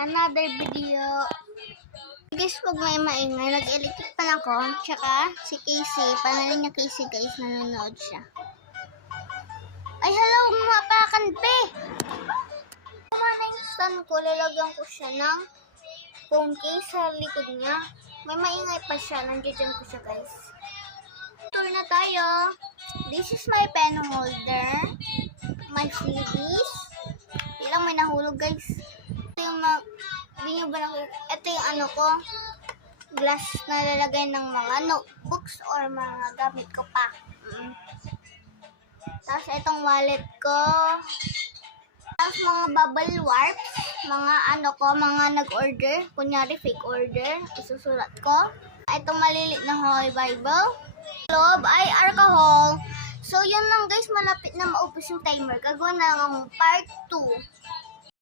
Another video. Guys, pag may maingay, nag-electric pa ako. Tsaka si Casey, pangalan niya Casey guys, nanonood siya. Ay, hello mga pakanpe! Kumana yung stand ko, lalagyan ko siya ng phone case sa likod niya. May maingay pa siya, nandiyan ko siya guys. Tour na tayo. This is my pen holder. My freebies. Ilang may nahulog guys. Ito yung ito yung ano ko, glass na lalagay ng mga notebooks or mga gamit ko pa. Tapos itong wallet ko. Tapos mga bubble wraps, mga ano ko, mga nag-order, kunyari fake order, isusulat ko. Itong maliliit na Holy Bible. Loob ay alcohol. So yun lang guys, malapit na maubos yung timer. Gagawa na lang akong part 2.